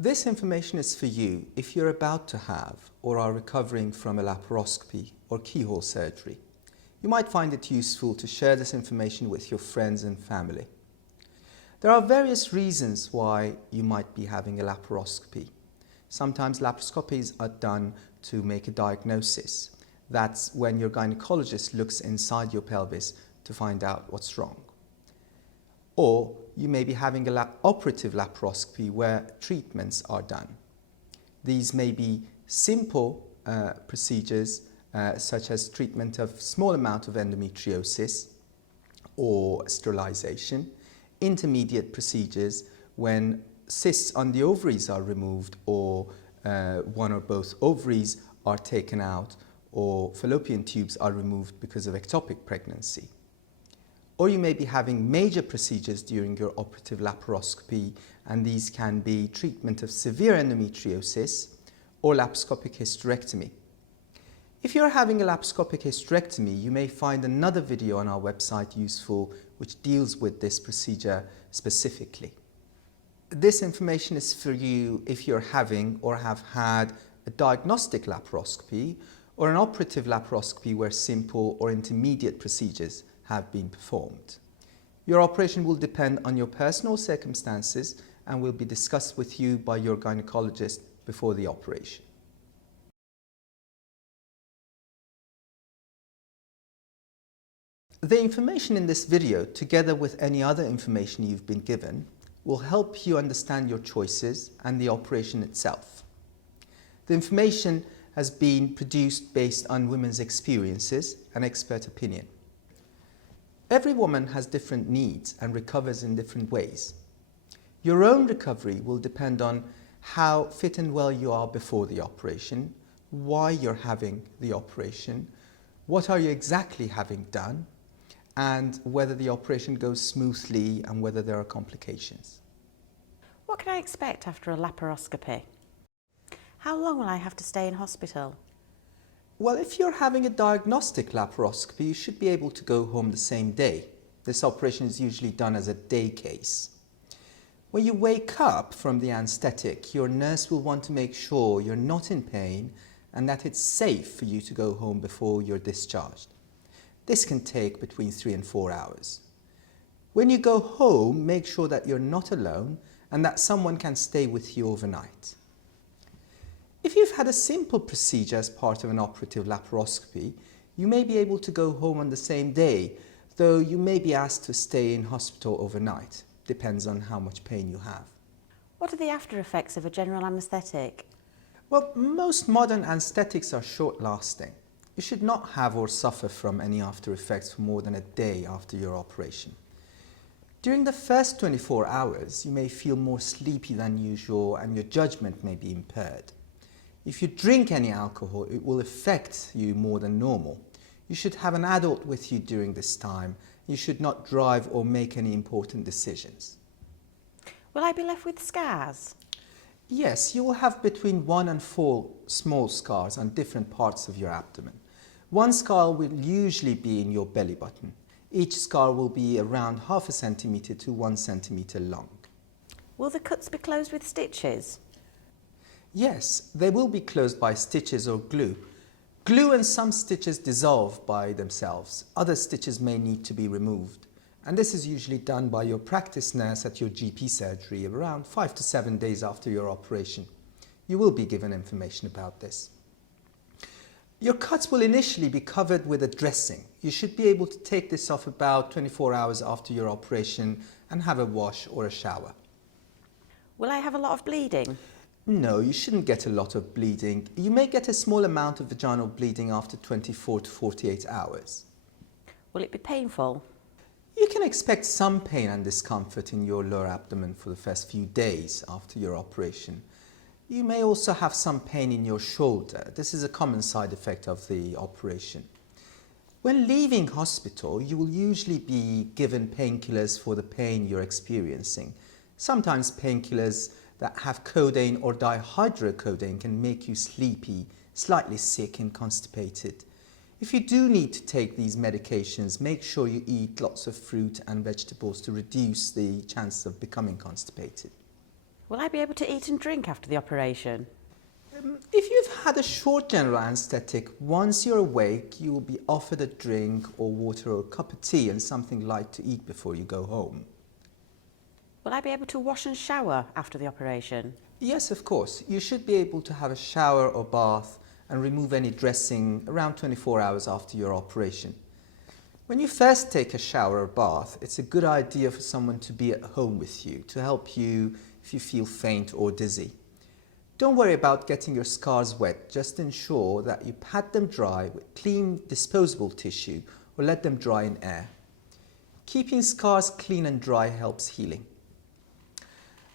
This information is for you if you're about to have or are recovering from a laparoscopy or keyhole surgery. You might find it useful to share this information with your friends and family. There are various reasons why you might be having a laparoscopy. Sometimes laparoscopies are done to make a diagnosis. That's when your gynaecologist looks inside your pelvis to find out what's wrong. Or you may be having an operative laparoscopy where treatments are done. These may be simple procedures such as treatment of small amount of endometriosis or sterilization, intermediate procedures when cysts on the ovaries are removed or one or both ovaries are taken out or fallopian tubes are removed because of ectopic pregnancy. Or you may be having major procedures during your operative laparoscopy, and these can be treatment of severe endometriosis or laparoscopic hysterectomy. If you're having a laparoscopic hysterectomy, you may find another video on our website useful which deals with this procedure specifically. This information is for you if you're having or have had a diagnostic laparoscopy or an operative laparoscopy where simple or intermediate procedures have been performed. Your operation will depend on your personal circumstances and will be discussed with you by your gynaecologist before the operation. The information in this video, together with any other information you've been given, will help you understand your choices and the operation itself. The information has been produced based on women's experiences and expert opinion. Every woman has different needs and recovers in different ways. Your own recovery will depend on how fit and well you are before the operation, why you're having the operation, what are you exactly having done, and whether the operation goes smoothly and whether there are complications. What can I expect after a laparoscopy? How long will I have to stay in hospital? Well, if you're having a diagnostic laparoscopy, you should be able to go home the same day. This operation is usually done as a day case. When you wake up from the anaesthetic, your nurse will want to make sure you're not in pain and that it's safe for you to go home before you're discharged. This can take between 3 and 4 hours. When you go home, make sure that you're not alone and that someone can stay with you overnight. If you've had a simple procedure as part of an operative laparoscopy, you may be able to go home on the same day, though you may be asked to stay in hospital overnight. Depends on how much pain you have. What are the after effects of a general anaesthetic? Well, most modern anaesthetics are short-lasting. You should not have or suffer from any after effects for more than a day after your operation. During the first 24 hours, you may feel more sleepy than usual and your judgment may be impaired. If you drink any alcohol, it will affect you more than normal. You should have an adult with you during this time. You should not drive or make any important decisions. Will I be left with scars? Yes, you will have between 1 and 4 small scars on different parts of your abdomen. One scar will usually be in your belly button. Each scar will be around 0.5 centimetre to 1 centimetre long. Will the cuts be closed with stitches? Yes, they will be closed by stitches or glue. Glue and some stitches dissolve by themselves. Other stitches may need to be removed. And this is usually done by your practice nurse at your GP surgery around 5 to 7 days after your operation. You will be given information about this. Your cuts will initially be covered with a dressing. You should be able to take this off about 24 hours after your operation and have a wash or a shower. Will I have a lot of bleeding? No, you shouldn't get a lot of bleeding. You may get a small amount of vaginal bleeding after 24 to 48 hours. Will it be painful? You can expect some pain and discomfort in your lower abdomen for the first few days after your operation. You may also have some pain in your shoulder. This is a common side effect of the operation. When leaving hospital, you will usually be given painkillers for the pain you're experiencing. Sometimes painkillers that have codeine or dihydrocodeine can make you sleepy, slightly sick and constipated. If you do need to take these medications, make sure you eat lots of fruit and vegetables to reduce the chance of becoming constipated. Will I be able to eat and drink after the operation? If you've had a short general anaesthetic, once you're awake, you will be offered a drink or water or a cup of tea and something light to eat before you go home. Will I be able to wash and shower after the operation? Yes, of course. You should be able to have a shower or bath and remove any dressing around 24 hours after your operation. When you first take a shower or bath, it's a good idea for someone to be at home with you to help you if you feel faint or dizzy. Don't worry about getting your scars wet, just ensure that you pat them dry with clean disposable tissue or let them dry in air. Keeping scars clean and dry helps healing.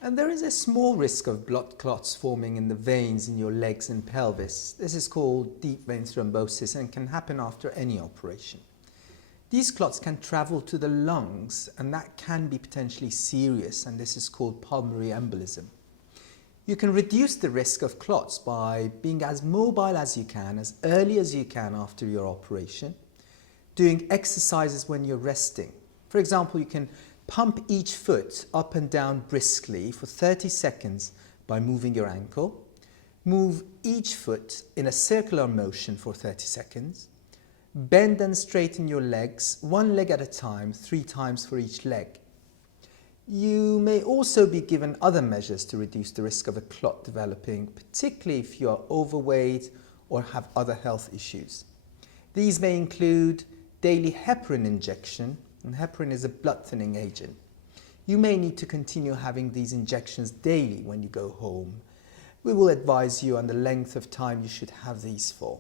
And there is a small risk of blood clots forming in the veins in your legs and pelvis. This is called deep vein thrombosis and can happen after any operation. These clots can travel to the lungs and that can be potentially serious, and this is called pulmonary embolism. You can reduce the risk of clots by being as mobile as you can, as early as you can after your operation, doing exercises when you're resting. For example, you can pump each foot up and down briskly for 30 seconds by moving your ankle. Move each foot in a circular motion for 30 seconds. Bend and straighten your legs, one leg at a time, 3 times for each leg. You may also be given other measures to reduce the risk of a clot developing, particularly if you are overweight or have other health issues. These may include daily heparin injection, and heparin is a blood thinning agent. You may need to continue having these injections daily when you go home. We will advise you on the length of time you should have these for.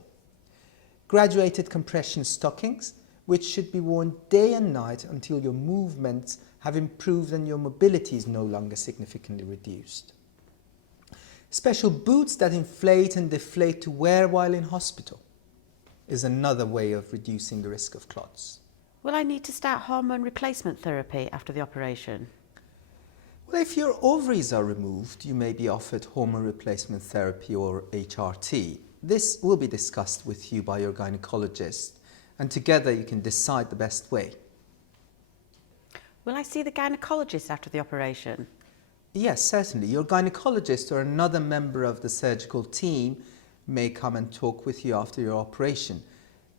Graduated compression stockings, which should be worn day and night until your movements have improved and your mobility is no longer significantly reduced. Special boots that inflate and deflate to wear while in hospital is another way of reducing the risk of clots. Will I need to start hormone replacement therapy after the operation? Well, if your ovaries are removed, you may be offered hormone replacement therapy or HRT. This will be discussed with you by your gynaecologist, and together you can decide the best way. Will I see the gynaecologist after the operation? Yes, certainly. Your gynaecologist or another member of the surgical team may come and talk with you after your operation.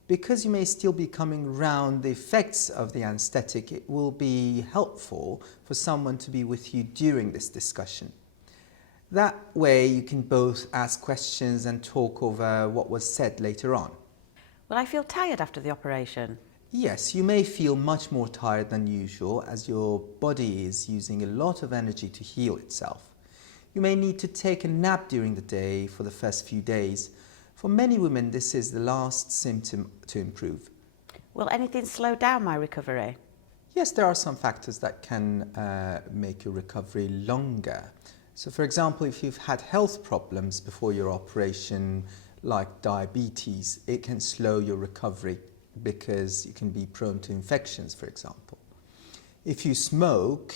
Because you may still be coming round the effects of the anaesthetic, it will be helpful for someone to be with you during this discussion. That way you can both ask questions and talk over what was said later on. Will I feel tired after the operation? Yes, you may feel much more tired than usual as your body is using a lot of energy to heal itself. You may need to take a nap during the day for the first few days. For many women, this is the last symptom to improve. Will anything slow down my recovery? Yes, there are some factors that can make your recovery longer. So, for example, if you've had health problems before your operation, like diabetes, it can slow your recovery because you can be prone to infections, for example. If you smoke,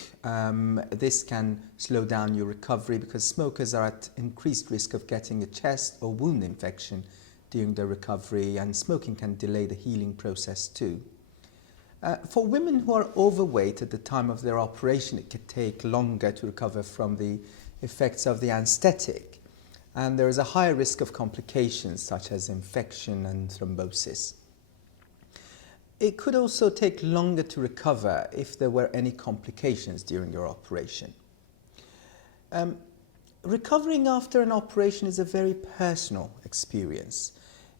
this can slow down your recovery because smokers are at increased risk of getting a chest or wound infection during their recovery, and smoking can delay the healing process too. For women who are overweight at the time of their operation, it could take longer to recover from the effects of the anaesthetic, and there is a higher risk of complications such as infection and thrombosis. It could also take longer to recover if there were any complications during your operation. Recovering after an operation is a very personal experience.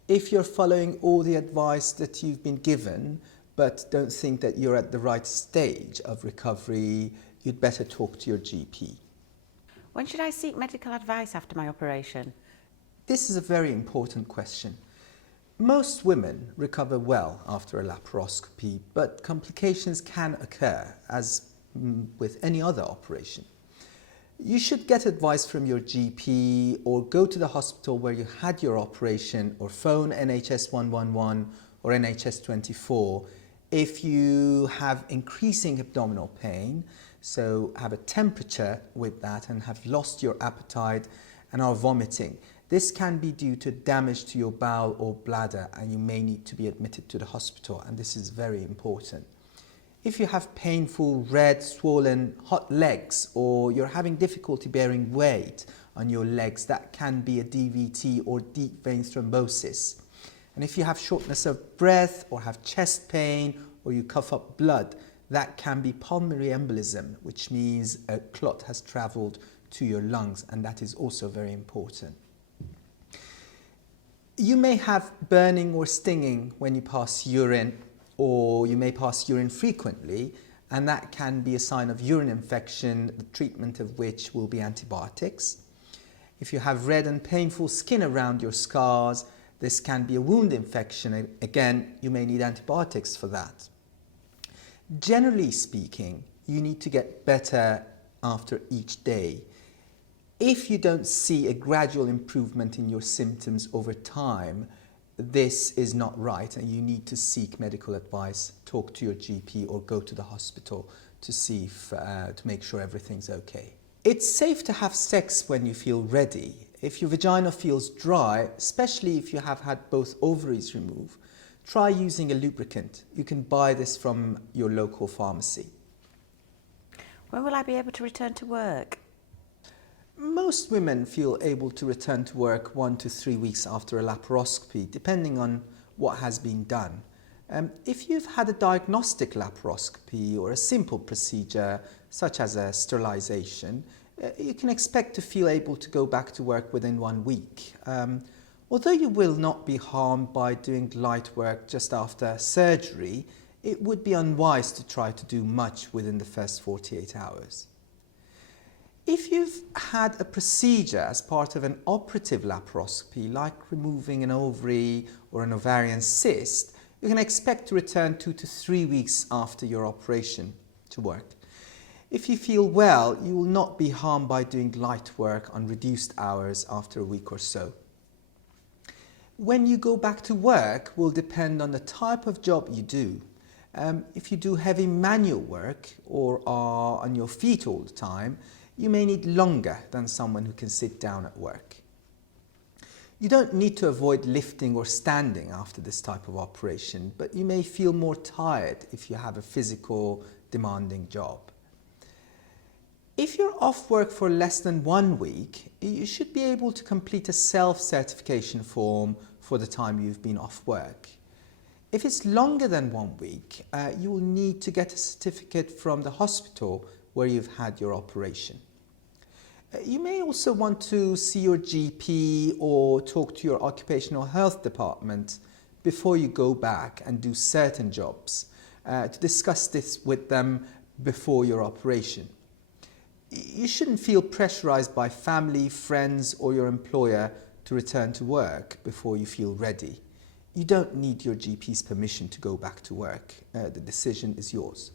If you're following all the advice that you've been given but don't think that you're at the right stage of recovery, you'd better talk to your GP. When should I seek medical advice after my operation? This is a very important question. Most women recover well after a laparoscopy, but complications can occur, as with any other operation. You should get advice from your GP or go to the hospital where you had your operation, or phone NHS 111 or NHS 24 if you have increasing abdominal pain, so have a temperature with that and have lost your appetite and are vomiting. This can be due to damage to your bowel or bladder, and you may need to be admitted to the hospital, and this is very important. If you have painful, red, swollen, hot legs, or you're having difficulty bearing weight on your legs, that can be a DVT or deep vein thrombosis. And if you have shortness of breath or have chest pain or you cough up blood, that can be pulmonary embolism, which means a clot has travelled to your lungs, and that is also very important. You may have burning or stinging when you pass urine, or you may pass urine frequently, and that can be a sign of urine infection, the treatment of which will be antibiotics. If you have red and painful skin around your scars, this can be a wound infection. Again, you may need antibiotics for that. Generally speaking, you need to get better after each day. If you don't see a gradual improvement in your symptoms over time, this is not right and you need to seek medical advice, talk to your GP or go to the hospital to see if, to make sure everything's okay. It's safe to have sex when you feel ready. If your vagina feels dry, especially if you have had both ovaries removed, try using a lubricant. You can buy this from your local pharmacy. When will I be able to return to work? Most women feel able to return to work 1 to 3 weeks after a laparoscopy, depending on what has been done. If you've had a diagnostic laparoscopy or a simple procedure, such as a sterilisation, you can expect to feel able to go back to work within 1 week. Although you will not be harmed by doing light work just after surgery, it would be unwise to try to do much within the first 48 hours. If you've had a procedure as part of an operative laparoscopy, like removing an ovary or an ovarian cyst, you can expect to return 2 to 3 weeks after your operation to work. If you feel well, you will not be harmed by doing light work on reduced hours after a week or so. When you go back to work will depend on the type of job you do. If you do heavy manual work or are on your feet all the time, you may need longer than someone who can sit down at work. You don't need to avoid lifting or standing after this type of operation, but you may feel more tired if you have a physical, demanding job. If you're off work for less than 1 week, you should be able to complete a self-certification form for the time you've been off work. If it's longer than 1 week, you will need to get a certificate from the hospital where you've had your operation. You may also want to see your GP or talk to your occupational health department before you go back and do certain jobs, to discuss this with them before your operation. You shouldn't feel pressurized by family, friends or your employer to return to work before you feel ready. You don't need your GP's permission to go back to work. The decision is yours.